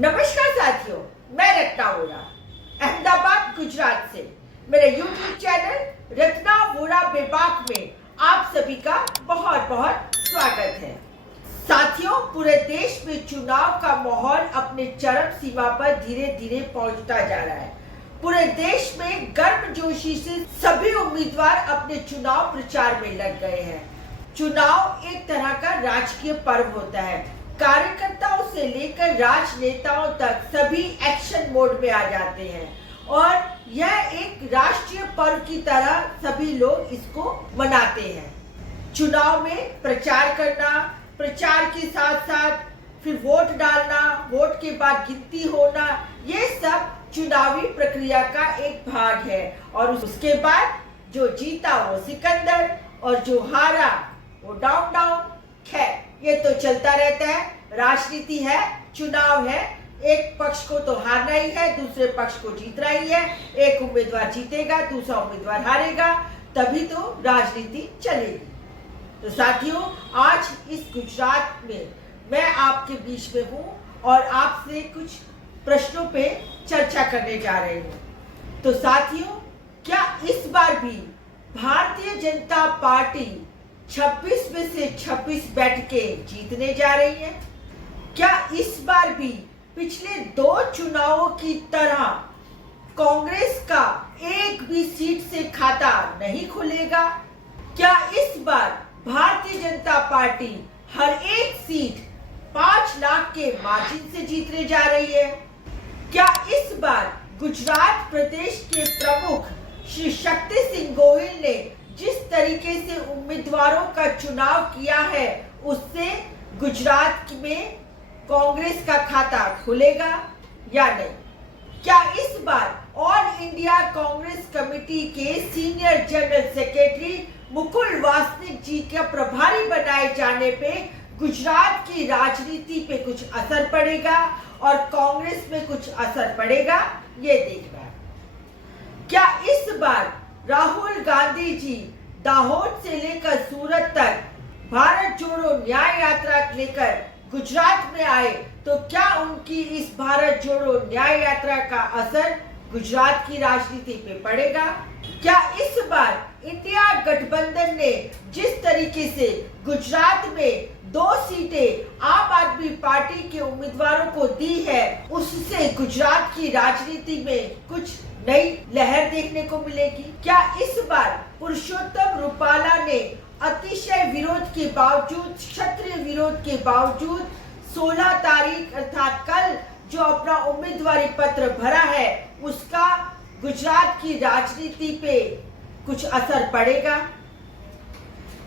नमस्कार साथियों, मैं रत्ना वोरा अहमदाबाद गुजरात से मेरे YouTube चैनल रत्ना वोरा बेबाक में आप सभी का बहुत बहुत स्वागत है। साथियों, पूरे देश में चुनाव का माहौल अपने चरम सीमा पर धीरे धीरे पहुंचता जा रहा है। पूरे देश में गर्मजोशी से सभी उम्मीदवार अपने चुनाव प्रचार में लग गए हैं। चुनाव एक तरह का राजकीय पर्व होता है। कार्यकर्ताओं से लेकर राजनेताओं तक सभी एक्शन मोड में आ जाते हैं और यह एक राष्ट्रीय पर्व की तरह सभी लोग इसको मनाते हैं। चुनाव में प्रचार करना, प्रचार के साथ साथ फिर वोट डालना, वोट के बाद गिनती होना, ये सब चुनावी प्रक्रिया का एक भाग है। और उसके बाद जो जीता वो सिकंदर और जो हारा वो डाउन डाउन। खैर, ये तो चलता रहता है, राजनीति है, चुनाव है। एक पक्ष को तो हारना ही है, दूसरे पक्ष को जीतना ही है। एक उम्मीदवार जीतेगा, दूसरा उम्मीदवार हारेगा, तभी तो राजनीति चलेगी। तो साथियों, आज इस गुजरात में मैं आपके बीच में हूँ और आपसे कुछ प्रश्नों पे चर्चा करने जा रही हूँ। तो साथियों, क्या इस बार भी भारतीय जनता पार्टी 26 में से 26 बैठकें जीतने जा रही है? क्या इस बार भी पिछले 2 चुनावों की तरह कांग्रेस का एक भी सीट से खाता नहीं खुलेगा? क्या इस बार भारतीय जनता पार्टी हर एक सीट 5 लाख के मार्जिन से जीतने जा रही है? क्या इस बार गुजरात प्रदेश के प्रमुख श्री शक्ति सिंह गोहिल ने जिस तरीके से उम्मीदवारों का चुनाव किया है, उससे गुजरात में कांग्रेस का खाता खुलेगा या नहीं? क्या इस बार ऑल इंडिया कांग्रेस कमेटी के senior general secretary Mukul Wasnik ji के प्रभारी बनाए जाने पे गुजरात की राजनीति पे कुछ असर पड़ेगा और कांग्रेस में कुछ असर पड़ेगा? ये देखना है। क्या इस बार राहुल गांधी जी दाहोद से लेकर सूरत तक भारत जोड़ो न्याय यात्रा लेकर गुजरात में आए, तो क्या उनकी इस भारत जोड़ो न्याय यात्रा का असर गुजरात की राजनीति पे पड़ेगा? क्या इस बार इंडिया गठबंधन ने जिस तरीके से गुजरात में 2 सीटें आम आदमी पार्टी के उम्मीदवारों को दी है, उससे गुजरात की राजनीति में कुछ नई लहर देखने को मिलेगी? क्या इस बार पुरुषोत्तम रूपाला ने अतिशय विरोध के बावजूद, क्षत्रिय विरोध के बावजूद 16 तारीख अर्थात कल जो अपना उम्मीदवारी पत्र भरा है, उसका गुजरात की राजनीति पे कुछ असर पड़ेगा?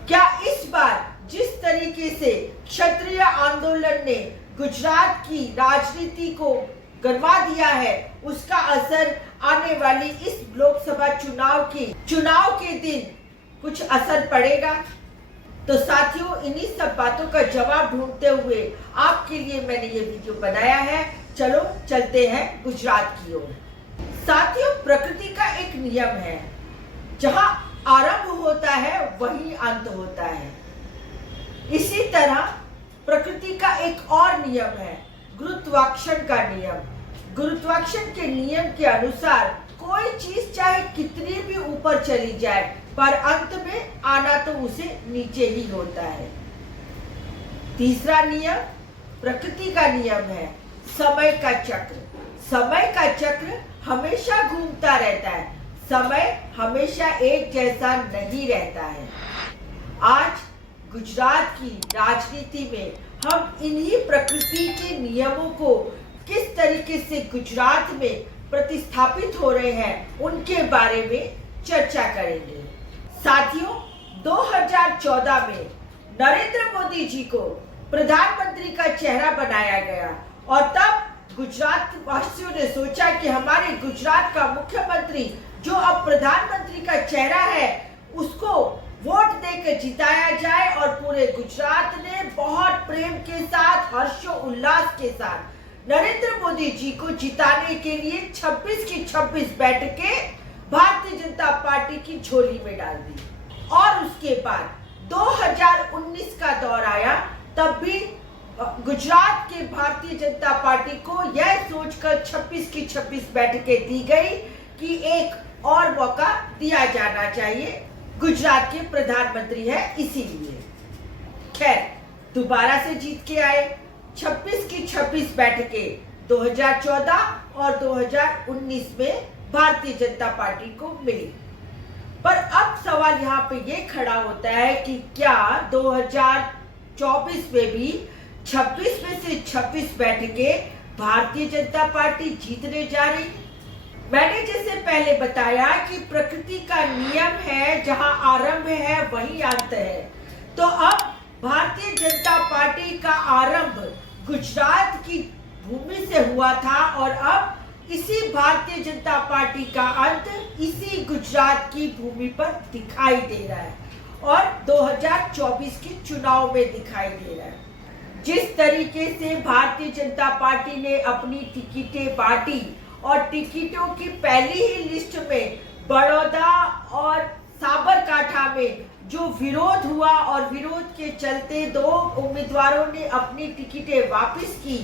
क्या इस बार जिस तरीके से क्षत्रिय आंदोलन ने गुजरात की राजनीति को गरवा दिया है, उसका असर आने वाली इस लोकसभा चुनाव के दिन कुछ असर पड़ेगा? तो साथियों, इन्हीं सब बातों का जवाब ढूंढते हुए आपके लिए मैंने ये वीडियो बनाया है। चलो चलते हैं गुजरात की ओर। साथियों, प्रकृति का एक नियम है, जहां आरंभ होता है वहीं अंत होता है। इसी तरह प्रकृति का एक और नियम है, गुरुत्वाकर्षण का नियम। गुरुत्वाकर्षण के नियम के अनुसार कोई चीज चाहे कितनी भी ऊपर चली जाए, पर अंत में आना तो उसे नीचे ही होता है। तीसरा नियम प्रकृति का नियम है, समय का चक्र। समय का चक्र हमेशा घूमता रहता है, समय हमेशा एक जैसा नहीं रहता है। आज गुजरात की राजनीति में हम इन्हीं प्रकृति के नियमों को किस तरीके से गुजरात में प्रतिस्थापित हो रहे हैं, उनके बारे में चर्चा करेंगे। साथियों, 2014 में नरेंद्र मोदी जी को प्रधानमंत्री का चेहरा बनाया गया और तब गुजरात वासियों ने सोचा कि हमारे गुजरात का मुख्यमंत्री जो अब प्रधानमंत्री का चेहरा है, उसको वोट देकर जिताया जाए। और पूरे गुजरात ने बहुत प्रेम के साथ, हर्षोल्लास के साथ नरेंद्र मोदी जी को जिताने के लिए 26 की 26 बैठकें भारतीय जनता पार्टी की झोली में डाल दी। और उसके बाद 2019 का दौर आया, तब भी गुजरात के भारतीय जनता पार्टी को यह सोचकर 26 की 26 बैठकें दी गई कि एक और मौका दिया जाना चाहिए। गुजरात के प्रधानमंत्री है इसीलिए। खैर, दोबारा से जीत के आए। 26 की 26 बैठकें 2014 और 2019 में भारतीय जनता पार्टी को मिली। पर अब सवाल यहाँ पे ये खड़ा होता है कि क्या 2024 में भी 26 में से 26 बैठकें भारतीय जनता पार्टी जीतने जा रही है? मैंने जैसे पहले बताया कि प्रकृति का नियम है, जहां आरंभ है वही अंत है। तो अब भारतीय जनता पार्टी का आरंभ गुजरात की भूमि से हुआ था और अब इसी भारतीय जनता पार्टी का अंत इसी गुजरात की भूमि पर दिखाई दे रहा है और 2024 के चुनाव में दिखाई दे रहा है। जिस तरीके से भारतीय जनता पार्टी ने अपनी टिकटें बांटी और टिकटों की पहली ही लिस्ट में बड़ौदा और साबरकांठा में जो विरोध हुआ और विरोध के चलते 2 उम्मीदवारों ने अपनी टिकटें वापस की,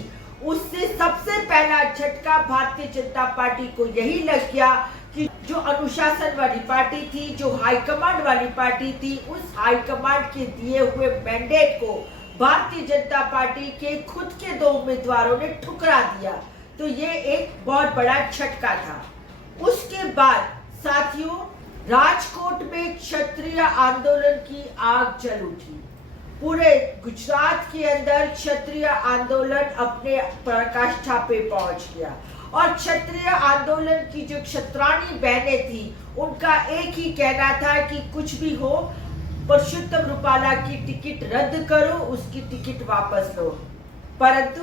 उससे सबसे पहला झटका भारतीय जनता पार्टी को यही लग गया कि जो अनुशासन वाली पार्टी थी, जो हाईकमांड वाली पार्टी थी, उस हाईकमांड के दिए हुए मैंडेट को भारतीय जनता पार्टी के खुद के 2 उम्मीदवारों ने ठुकरा दिया। तो ये एक बहुत बड़ा झटका था। उसके बाद साथियों, राजकोट में क्षत्रिय आंदोलन की आग जल उठी। पूरे गुजरात के अंदर क्षत्रिय आंदोलन अपने पराकाष्ठा पे पहुंच गया और क्षत्रिय आंदोलन की जो क्षत्राणी बहनें थी, उनका एक ही कहना था कि कुछ भी हो, पुरुषोत्तम रूपाला की टिकट रद्द करो, उसकी टिकट वापस लो। परंतु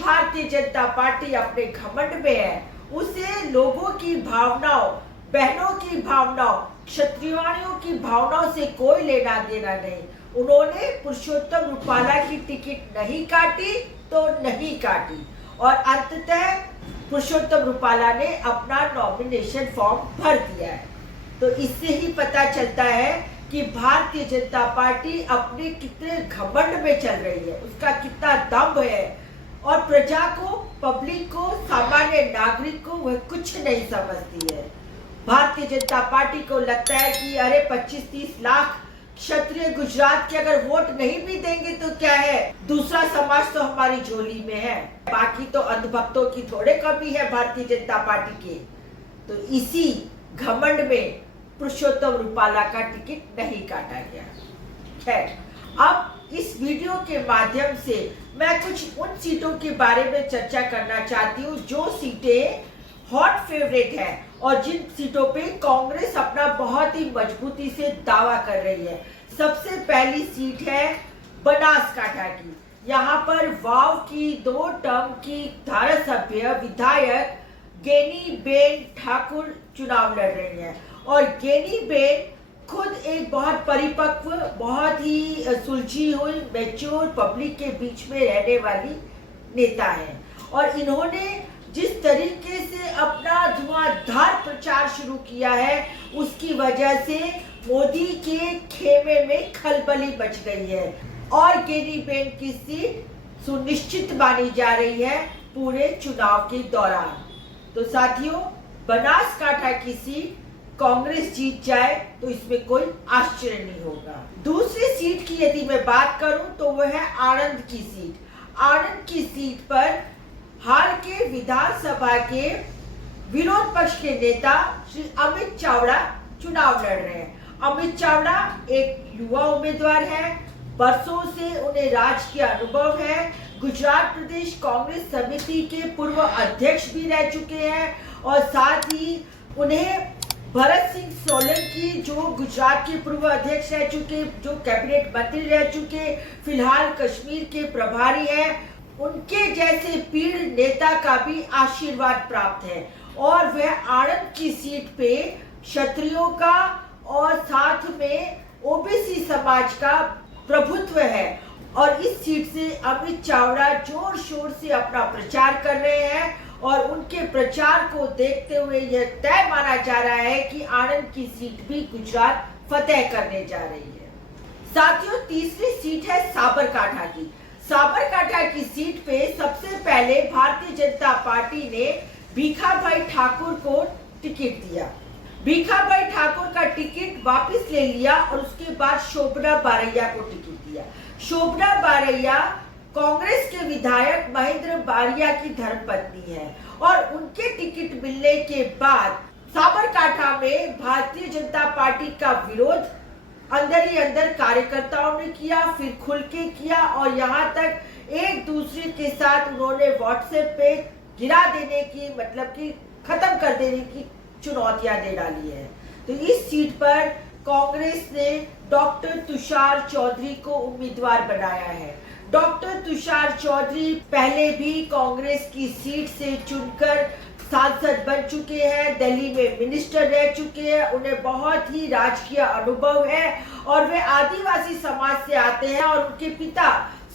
भारतीय जनता पार्टी अपने घमंड में है। उसे लोगों की भावनाओं, बहनों की भावनाओं, क्षत्रियाणियों की भावनाओं से कोई लेना देना नहीं। उन्होंने पुरुषोत्तम रूपाला की टिकट नहीं काटी तो नहीं काटी और अंततः पुरुषोत्तम रूपाला ने अपना नॉमिनेशन फॉर्म भर दिया है। तो इससे ही पता चलता है कि भारतीय जनता पार्टी अपने कितने घमंड में चल रही है, उसका कितना दम्भ है और प्रजा को, पब्लिक को, सामान्य नागरिक को वह कुछ नहीं समझती है। भारतीय जनता पार्टी को लगता है कि अरे 25-30 लाख क्षत्रिय गुजरात के अगर वोट नहीं भी देंगे तो क्या है, दूसरा समाज तो हमारी झोली में है। बाकी तो अंधभक्तों की थोड़े कमी है भारतीय जनता पार्टी की। तो इसी घमंड में पुरुषोत्तम रूपाला का टिकट नहीं काटा गया। खैर, अब इस वीडियो के माध्यम से मैं कुछ उन सीटों के बारे में चर्चा करना चाहती हूँ जो सीटें हॉट फेवरेट है और जिन सीटों पे कांग्रेस अपना बहुत ही मजबूती से दावा कर रही है। सबसे पहली सीट है बनासकांठा की। यहाँ पर वाव की 2 टर्म की धारासभ्य विधायक गेनीबेन ठाकुर चुनाव लड़ रही हैं और गेनीबेन खुद एक बहुत परिपक्व, बहुत ही सुलझी हुई, मैच्योर, पब्लिक के बीच में रहने वाली नेता है और इन्होंने जिस तरीके से अपना धुआंधार प्रचार शुरू किया है, उसकी वजह से मोदी के खेमे में खलबली मच गई है और गेनीबेन की सीट सुनिश्चित मानी जा रही है पूरे चुनाव के दौरान। तो साथियों, बनासकांठा की सीट कांग्रेस जीत जाए तो इसमें कोई आश्चर्य नहीं होगा। दूसरी सीट की यदि मैं बात करूं तो वह है आणंद की सीट। आणंद की सीट पर हाल के विधानसभा के विरोध पक्ष के नेता श्री अमित चावड़ा चुनाव लड़ रहे हैं। अमित चावड़ा एक युवा उम्मीदवार है, बरसों से उन्हें राजकीय अनुभव है, गुजरात प्रदेश कांग्रेस समिति के पूर्व अध्यक्ष भी रह चुके हैं और साथ ही उन्हें भरत सिंह सोलंकी जो गुजरात के पूर्व अध्यक्ष रह चुके, जो कैबिनेट मंत्री रह चुके, फिलहाल कश्मीर के प्रभारी हैं, उनके जैसे पीढ़ नेता का भी आशीर्वाद प्राप्त है और वह आणंद की सीट पे क्षत्रियों का और साथ में ओबीसी समाज का प्रभुत्व है और इस सीट से अमित चावड़ा जोर शोर से अपना प्रचार कर रहे हैं और उनके प्रचार को देखते हुए यह तय माना जा रहा है कि आणंद की सीट भी गुजरात फतेह करने जा रही है। साथियों, तीसरी सीट है साबरकांठा की। साबरकांठा की सीट पे सबसे पहले भारतीय जनता पार्टी ने भीखाभाई ठाकुर को टिकट दिया। भीखाभाई ठाकुर का टिकट वापस ले लिया और उसके बाद शोभना बारैया को टिकट दिया। शोभना बारैया कांग्रेस के विधायक महेंद्र बारिया की धर्मपत्नी है और उनके टिकट मिलने के बाद साबरकांठा में भारतीय जनता पार्टी का विरोध अंदर ही अंदर कार्यकर्ताओं ने किया, फिर खुल के किया और यहाँ तक एक दूसरे के साथ उन्होंने व्हाट्सएप पे गिरा देने की, मतलब कि खत्म कर देने की चुनौतियां दे डाली है। तो इस सीट पर कांग्रेस ने डॉक्टर तुषार चौधरी को उम्मीदवार बनाया है। डॉक्टर तुषार चौधरी पहले भी कांग्रेस की सीट से चुनकर सांसद बन चुके हैं, दिल्ली में मिनिस्टर रह चुके हैं, उन्हें बहुत ही राजकीय अनुभव है और वे आदिवासी समाज से आते हैं और उनके पिता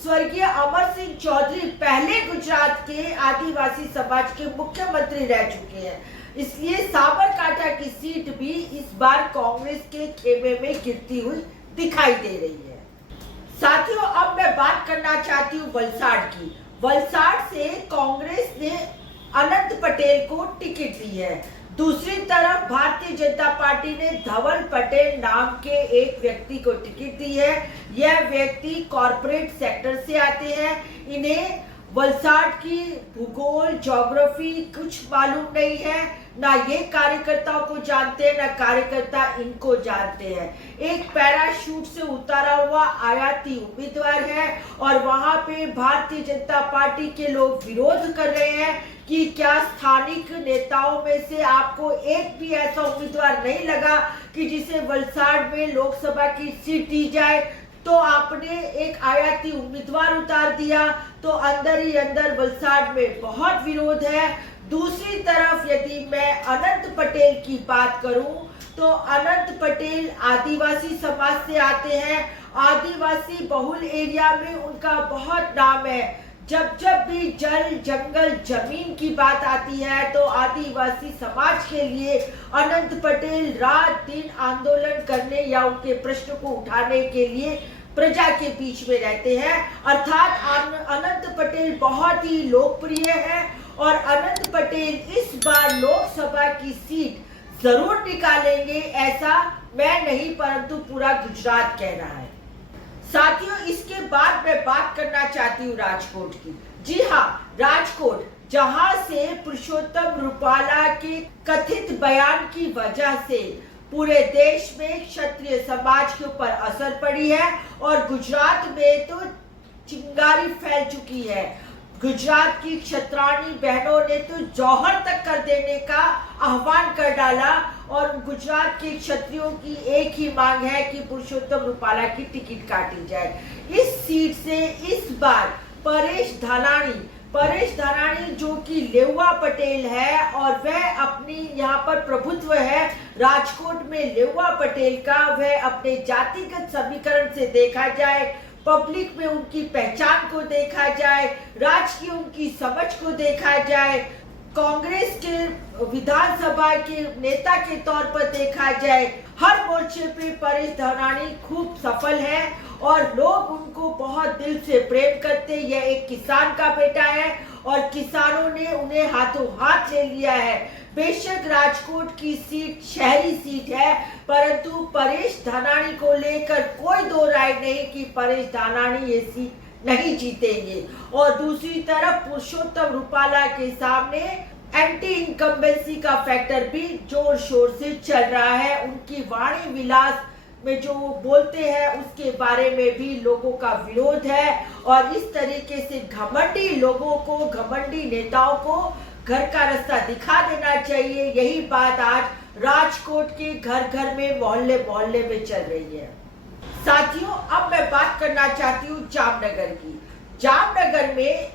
स्वर्गीय अमर सिंह चौधरी पहले गुजरात के आदिवासी समाज के मुख्यमंत्री रह चुके हैं। इसलिए साबरकांठा की सीट भी इस बार कांग्रेस के खेमे में गिरती हुई दिखाई दे रही है। साथियों, अब मैं बात करना चाहती हूँ वलसाड़ की। वलसाड़ से कांग्रेस ने अनंत पटेल को टिकट दी है। दूसरी तरफ भारतीय जनता पार्टी ने धवल पटेल नाम के एक व्यक्ति को टिकट दी है। यह व्यक्ति कॉरपोरेट सेक्टर से आते हैं। इन्हें वलसाड़ की भूगोल, ज्योग्राफी कुछ मालूम नहीं है, ना ये कार्यकर्ताओं को जानते हैं, ना कार्यकर्ता इनको जानते हैं। एक पैराशूट से उतारा हुआ आयाती उम्मीदवार है और वहां पे भारतीय जनता पार्टी के लोग विरोध कर रहे हैं कि क्या स्थानिक नेताओं में से आपको एक भी ऐसा उम्मीदवार नहीं लगा कि जिसे वलसाड़ में लोकसभा की सीट दी जाए, तो आपने एक आयाती उम्मीदवार उतार दिया। तो अंदर ही अंदर वलसाड़ में बहुत विरोध है। दूसरी तरफ यदि मैं अनंत पटेल की बात करूं तो अनंत पटेल आदिवासी समाज से आते हैं। आदिवासी बहुल एरिया में उनका बहुत नाम है। जब जब भी जल, जंगल, जमीन की बात आती है तो आदिवासी समाज के लिए अनंत पटेल रात दिन आंदोलन करने या उनके प्रश्न को उठाने के लिए प्रजा के बीच में रहते हैं। अर्थात अनंत पटेल बहुत ही लोकप्रिय है और अनंत पटेल इस बार लोकसभा की सीट जरूर निकालेंगे, ऐसा मैं नहीं परंतु पूरा गुजरात कह रहा है। साथियों, इसके बाद मैं बात करना चाहती हूँ राजकोट की। जी हाँ, राजकोट, जहां से पुरुषोत्तम रूपाला के कथित बयान की वजह से पूरे देश में क्षत्रिय समाज के ऊपर असर पड़ी है और गुजरात में तो चिंगारी फैल चुकी है। गुजरात की क्षत्राणी बहनों ने तो जौहर तक कर देने का आह्वान कर डाला और गुजरात के क्षत्रियों की एक ही मांग है कि पुरुषोत्तम रूपाला की टिकट काटी जाए। इस सीट से इस बार परेश धनानी जो कि लेउवा पटेल है और वह अपनी यहाँ पर प्रभुत्व है राजकोट में लेउवा पटेल का, वह अपने जातिगत समीकरण से देखा जाए, पब्लिक में उनकी पहचान को देखा जाए, राजकीय उनकी समझ को देखा जाए, कांग्रेस के विधानसभा के नेता के तौर पर देखा जाए, हर मोर्चे पे परेश धनानी खूब सफल है और लोग उनको बहुत दिल से प्रेम करते। यह एक किसान का बेटा है और किसानों ने उन्हें हाथों हाथ ले लिया है। बेशक राजकोट की सीट शहरी सीट है, परंतु परेश धनानी को लेकर कोई दो राय नहीं कि परेश धनानी ये सीट नहीं जीतेंगे। और दूसरी तरफ पुरुषोत्तम रूपाला के सामने एंटी इनकम्बेंसी का फैक्टर भी जोर शोर से चल रहा है। उनकी वाणी विलास में जो वो बोलते हैं उसके बारे में भी लोगों का विरोध है और इस तरीके से घमंडी लोगों को, घमंडी नेताओं को घर का रास्ता दिखा देना चाहिए। यही बात आज राजकोट के घर घर में, मोहल्ले मोहल्ले में चल रही है। साथियों, अब मैं बात करना चाहती हूँ जामनगर की। जामनगर में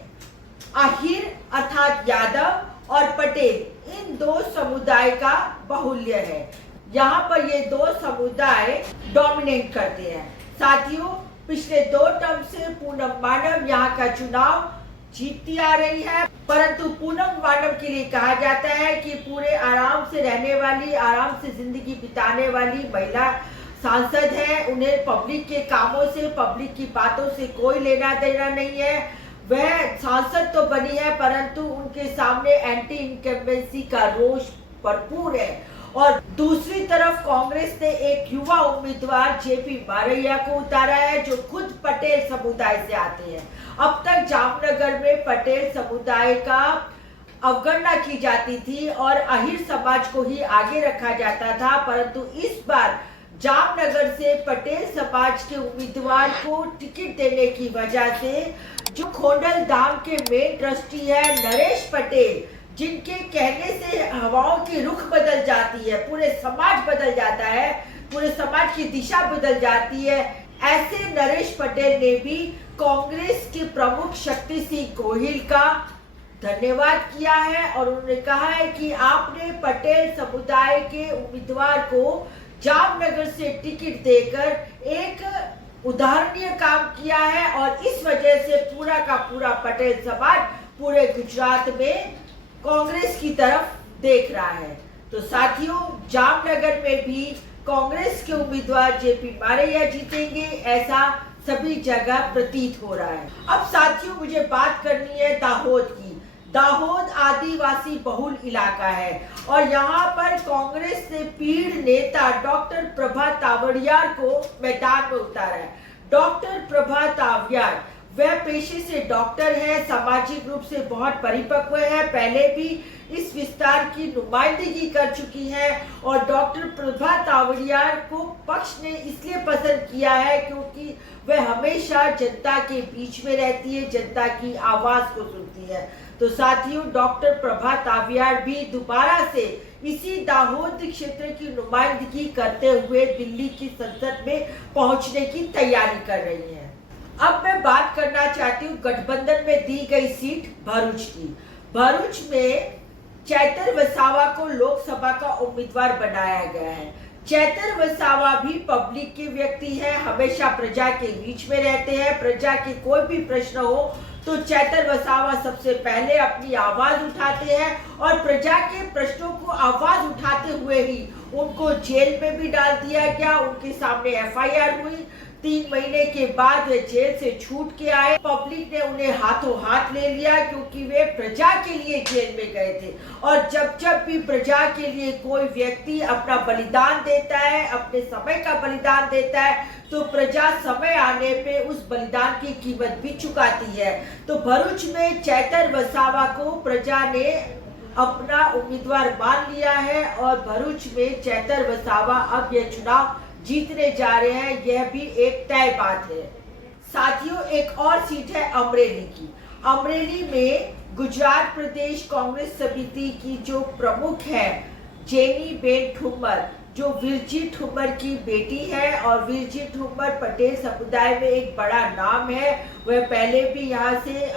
आहिर अर्थात यादव और पटेल, इन दो समुदाय का बाहुल्य है। यहाँ पर ये दो समुदाय डोमिनेट करते हैं। साथियों, पिछले 2 टर्म से पूनम मांडव यहाँ का चुनाव जीतती आ रही है, परंतु पूनम मांडव के लिए कहा जाता है कि पूरे आराम से रहने वाली, आराम से जिंदगी बिताने वाली महिला सांसद हैं, उन्हें पब्लिक के कामों से, पब्लिक की बातों से कोई लेना देना नहीं है। वह सांसद तो बनी है परंतु उनके सामने एंटी इनकम्बेंसी का रोष भरपूर है। और दूसरी तरफ कांग्रेस ने एक युवा उम्मीदवार जेपी बारैया को उतारा है जो खुद पटेल समुदाय से आते हैं। अब तक जामनगर में पटेल समुदाय का अवगणना की जाती थी और अहिर समाज को ही आगे रखा जाता था, परंतु इस बार जामनगर से पटेल समाज के उम्मीदवार को टिकट देने की वजह से जो खोंडल धाम के मेन ट्रस्टी है नरेश पटेल, जिनके कहने से हवाओं की रुख बदल जाती है, पूरे समाज बदल जाता है, पूरे समाज की दिशा बदल जाती है, ऐसे नरेश पटेल ने भी कांग्रेस के प्रमुख शक्ति सिंह गोहिल का धन्यवाद किया है और उन्होंने कहा है कि आपने पटेल समुदाय के उम्मीदवार को जामनगर से टिकट देकर एक उदाहरणीय काम किया है और इस वजह से पूरा का पूरा पटेल समाज पूरे गुजरात में कांग्रेस की तरफ देख रहा है। तो साथियों, जामनगर में भी कांग्रेस के उम्मीदवार जेपी बारैया जीतेंगे, ऐसा सभी जगह प्रतीत हो रहा है। अब साथियों, मुझे बात करनी है दाहोद की। दाहोद आदिवासी बहुल इलाका है और यहाँ पर कांग्रेस ने पीढ़ नेता डॉक्टर प्रभा तावड़ियार को मैदान में उतारा है। डॉक्टर प्रभा तावड़ियार वह पेशे से डॉक्टर है, सामाजिक रूप से बहुत परिपक्व है, पहले भी इस विस्तार की नुमाइंदगी कर चुकी है और डॉक्टर प्रभा तावड़ियार को पक्ष ने इसलिए पसंद किया है क्योंकि वह हमेशा जनता के बीच में रहती है, जनता की आवाज को सुनती है। तो साथियों, डॉक्टर प्रभा तावड़ियार भी दोबारा से इसी दाहोद क्षेत्र की नुमाइंदगी करते हुए दिल्ली की संसद में पहुंचने की तैयारी कर रही है। अब मैं बात करना चाहती हूँ गठबंधन में दी गई सीट भरूच की। भरूच में चैतर वसावा को लोकसभा का उम्मीदवार बनाया गया है। चैतर वसावा भी पब्लिक के व्यक्ति है, हमेशा प्रजा के बीच में रहते हैं। प्रजा के कोई भी प्रश्न हो तो चैतर वसावा सबसे पहले अपनी आवाज उठाते हैं और प्रजा के प्रश्नों को आवाज उठाते हुए ही उनको जेल में भी डाल दिया गया। उनके सामने एफआईआर हुई, 3 महीने के बाद वे जेल से छूट के आए। पब्लिक ने उन्हें हाथों हाथ ले लिया क्योंकि वे प्रजा के लिए जेल में गए थे और जब भी प्रजा के लिए कोई व्यक्ति अपना बलिदान देता है, अपने समय का बलिदान देता है, तो प्रजा समय आने पे उस बलिदान की कीमत भी चुकाती है। तो भरूच में चैतर वसावा को प्रजा ने अपना उम्मीदवार मान लिया है और भरूच में चैतर वसावा अब यह चुनाव जीतने जा रहे हैं, यह भी एक तय बात है। साथियों, एक और सीट है अमरेली की। अमरेली में गुजरात प्रदेश कांग्रेस समिति की जो प्रमुख है जेनी बेन ठुम्मर, जो विरजी ठुम्मर की बेटी है और विरजी ठुम्मर पटेल समुदाय में एक बड़ा नाम है। वह पहले भी यहाँ से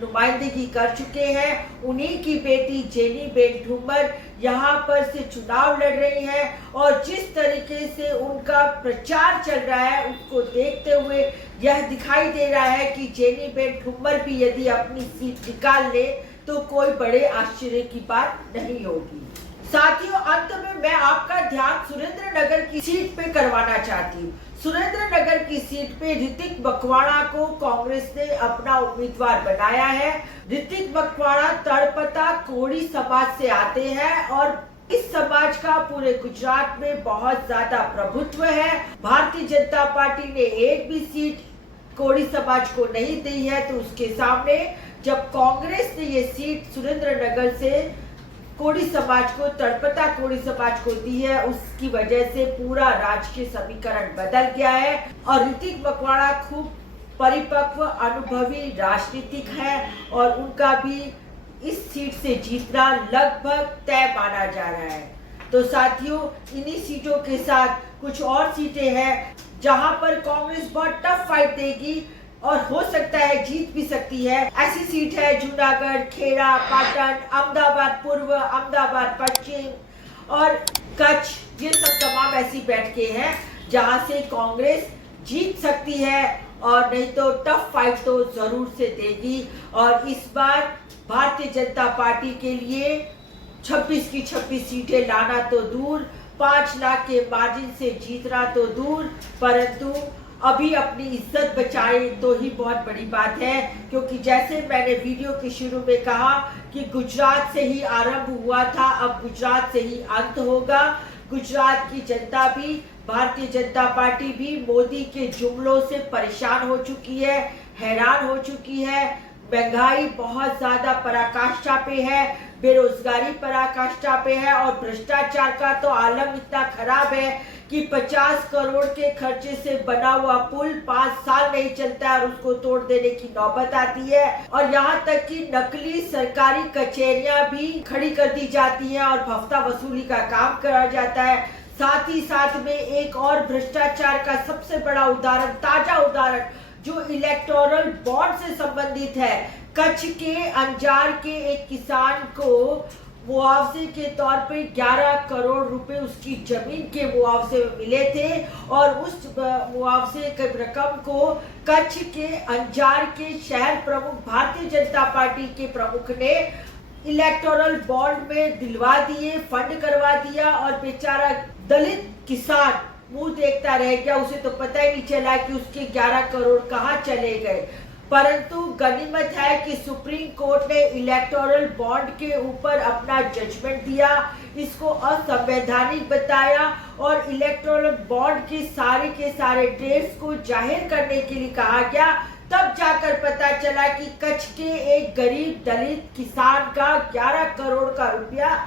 नुमाइंदगी कर चुके हैं। उन्हीं की बेटी जेनी बेन ठुम्मर यहाँ पर से चुनाव लड़ रही है और जिस तरीके से उनका प्रचार चल रहा है उसको देखते हुए यह दिखाई दे रहा है कि जेनी बेन ठुम्मर भी यदि अपनी सीट निकाल ले तो कोई बड़े आश्चर्य की बात नहीं होगी। साथियों, अंत में मैं आपका ध्यान सुरेंद्रनगर की सीट पे करवाना चाहती हूँ। सुरेंद्रनगर की सीट पे ऋतिक मकवाणा को कांग्रेस ने अपना उम्मीदवार बनाया है। ऋतिक मकवाणा तड़पता कोड़ी समाज से आते हैं और इस समाज का पूरे गुजरात में बहुत ज्यादा प्रभुत्व है। भारतीय जनता पार्टी ने एक भी सीट कोड़ी समाज को नहीं दी है, तो उसके सामने जब कांग्रेस ने ये सीट सुरेंद्रनगर से कोड़ी समाज को, तड़पता कोड़ी समाज को दी है, उसकी वजह से पूरा राजकीय समीकरण बदल गया है और ऋतिक मकवाणा खूब परिपक्व अनुभवी राजनीतिक है और उनका भी इस सीट से जीतना लगभग तय माना जा रहा है। तो साथियों, इन्हीं सीटों के साथ कुछ और सीटें हैं जहां पर कांग्रेस बहुत टफ फाइट देगी और हो सकता है जीत भी सकती है। ऐसी सीट है जूनागढ़, खेड़ा, पाटन, अहमदाबाद पूर्व, अहमदाबाद पश्चिम और कच्छ। ये सब तमाम ऐसी बैठकें हैं जहां से कांग्रेस जीत सकती है और नहीं तो टफ फाइट तो जरूर से देगी। और इस बार भारतीय जनता पार्टी के लिए 26 की 26 सीटें लाना तो दूर, 5 लाख के मार्जिन से जीतना तो दूर, परंतु अभी अपनी इज्जत बचाए तो ही बहुत बड़ी बात है। क्योंकि जैसे मैंने वीडियो के शुरू में कहा कि गुजरात से ही आरंभ हुआ था, अब गुजरात से ही अंत होगा। गुजरात की जनता भी, भारतीय जनता पार्टी भी मोदी के जुमलों से परेशान हो चुकी है, हैरान हो चुकी है। महंगाई बहुत ज्यादा पराकाष्ठा पे है, बेरोजगारी पराकाष्ठा पे है और भ्रष्टाचार का तो आलम इतना खराब है कि 50 करोड़ के खर्चे से बना हुआ पुल 5 साल नहीं चलता है और उसको तोड़ देने की नौबत आती है। और यहाँ तक कि नकली सरकारी कचहरियां भी खड़ी कर दी जाती हैं और हफ्ता वसूली का काम करा जाता है। साथ ही साथ में एक और भ्रष्टाचार का सबसे बड़ा उदाहरण, ताजा उदाहरण जो इलेक्टोरल बॉन्ड से संबंधित है। कच्छ के अंजार के एक किसान को मुआवजे के तौर पे 11 करोड़ रुपए उसकी जमीन के मुआवजे में मिले थे और उस मुआवजे की रकम को कच्छ के अंजार के शहर प्रमुख भारतीय जनता पार्टी के प्रमुख ने इलेक्टोरल बॉन्ड में दिलवा दिए, फंड करवा दिया और बेचारा दलित किसान मुंह देखता रह गया। उसे तो पता ही नहीं चला कि उसके 11 करोड़ कहाँ चले गए। परंतु गनीमत है कि सुप्रीम कोर्ट ने इलेक्टोरल बॉन्ड के ऊपर अपना जजमेंट दिया, इसको असंवैधानिक बताया और इलेक्टोरल बॉन्ड के सारे डेट्स को जाहिर करने के लिए कहा गया। तब जाकर पता चला कि कच्छ के एक गरीब दलित किसान का 11 करोड़ का रुपया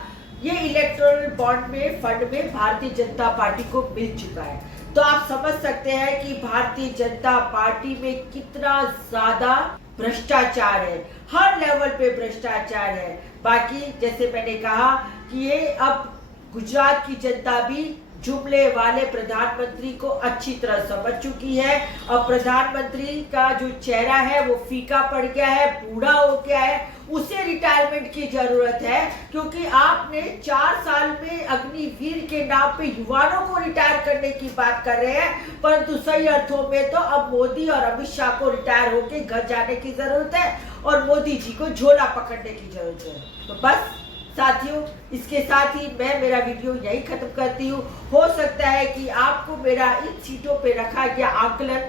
ये इलेक्टोरल बॉन्ड में फंड में भारतीय जनता पार्टी को मिल चुका है। तो आप समझ सकते हैं कि भारतीय जनता पार्टी में कितना ज्यादा भ्रष्टाचार है, हर लेवल पे भ्रष्टाचार है। बाकी जैसे मैंने कहा कि ये अब गुजरात की जनता भी जुमले वाले प्रधानमंत्री को अच्छी तरह समझ चुकी है। अब प्रधानमंत्री का जो चेहरा है वो फीका पड़ गया है, बूढ़ा हो गया है, उसे रिटायरमेंट की जरूरत है। क्योंकि आपने 4 साल में अग्निवीर के नाम पे युवाओं को रिटायर करने की बात कर रहे हैं, परंतु सही अर्थों में तो अब मोदी और अमित शाह को रिटायर होके घर जाने की जरूरत है और मोदी जी को झोला पकड़ने की जरूरत है। तो बस साथियों, इसके साथ ही मैं मेरा वीडियो यही खत्म करती हूँ। हो सकता है कि आपको मेरा इन सीटों पे रखा गया आकलन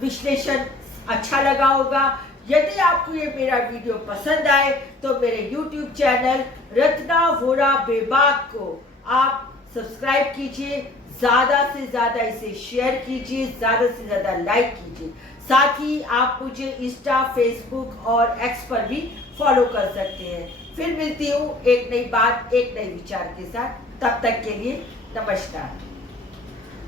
विश्लेषण अच्छा लगा होगा। यदि आपको ये मेरा वीडियो पसंद आए तो मेरे YouTube चैनल रत्ना वोरा बेबाक को आप सब्सक्राइब कीजिए, ज्यादा से ज्यादा इसे शेयर कीजिए, ज्यादा से ज्यादा लाइक कीजिए। साथ ही आप मुझे इंस्टा, फेसबुक और एक्स पर भी फॉलो कर सकते हैं। फिर मिलती हूँ एक नई बात, एक नए विचार के साथ। तब तक के लिए नमस्कार।